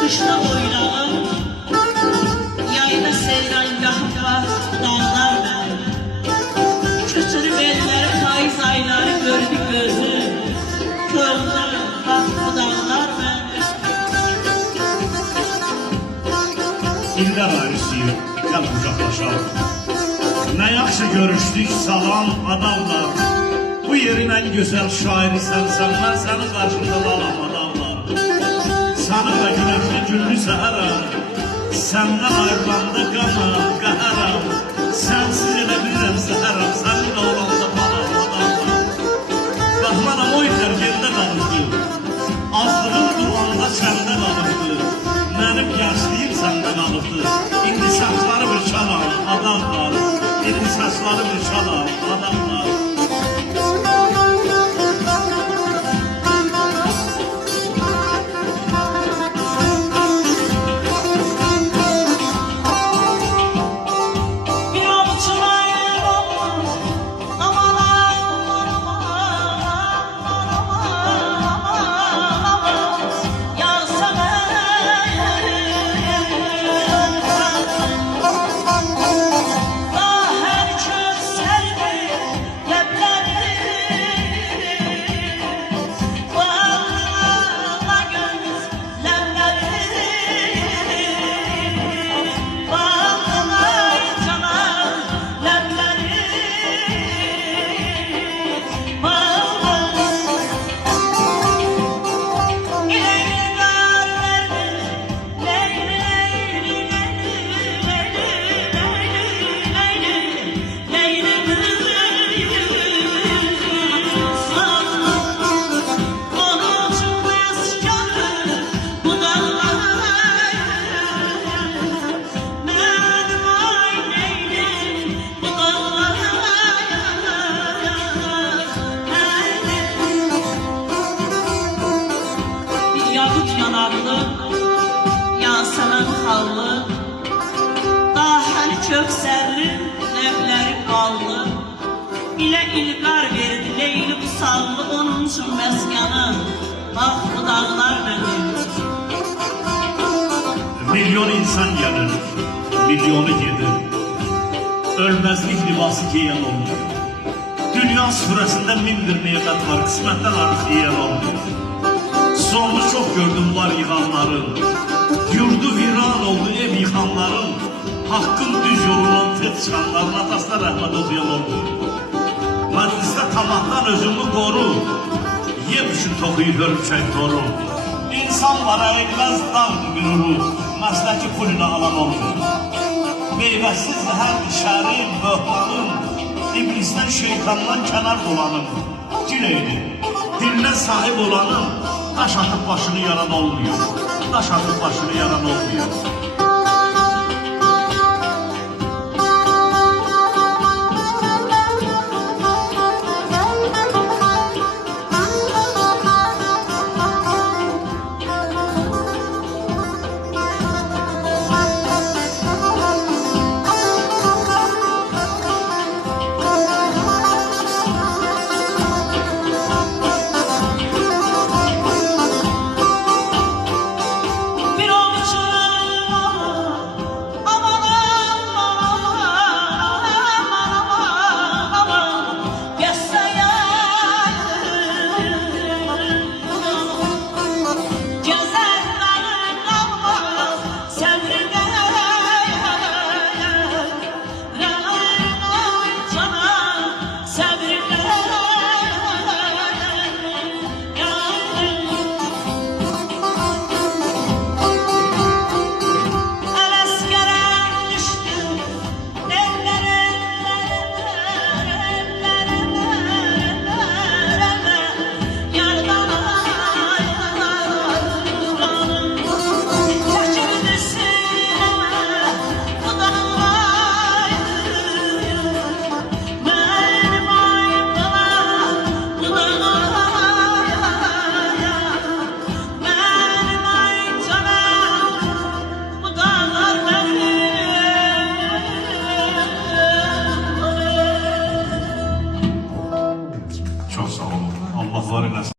Kışla oynağım, yayda seyrangahımda dağlar ben. Köçürüp elleri payız ayları gördü gözü, kölde baktı dağlar ben. İllər ayrısıyıq, gəl qucaqlaşaq. Nə yaxşı görüşdük, salam adamlar. Bu yerin ən gözəl şairi sənsən, mən sənin qarşında lalam adamlar. Sənin və günəşli günlü səhərəm, səndən ayrılanda qanam, qəhərəm. Sənsiz elə bilirəm səhərəm, sənin də olanda balam adamlar. Baxmanam o illər yerdə qalıbdı, azlığın duranda səndə qalıbdı. Mənim yaşlıyım səndə qalıbdı, indi saçları bir çalam adamlar. İndi saçları bir çalam adamlar. Yakut yanarlı, yansınan hallı, dahili köksərli, nəvləri ballı. İlə ilqar verdi, leyli busallı, onun üçün məskanı, bax bu dağlar mənim. Milyon insan gelir, milyonu gelir. Ölmezlik libası giyen olmuyor. Dünya süresinde mindir nimet var, kısmetten artık yiyen olmuyor. Sonunu çok gördüm var yıkanların. Yurdu viran oldu ev yıkanların. Hakkın düz yolundan tet çıkanların atasına rahmet okuyan olmuyor. Mecliste tamahtan özümü koru. Yem üçün tokuyup ölçek toru. İnsan var eğilmez dağ güruru. Mesleki pulunu alan olmuyor. Meyvesiz her dışarı böhlanın. İblisten şeytandan kenar dolanın. Dileydi. Diline sahip olanın taş atıp başını yaran olmuyor. Taş atıp başını yaran olmuyor. Bir ovçu Allahları nəsə.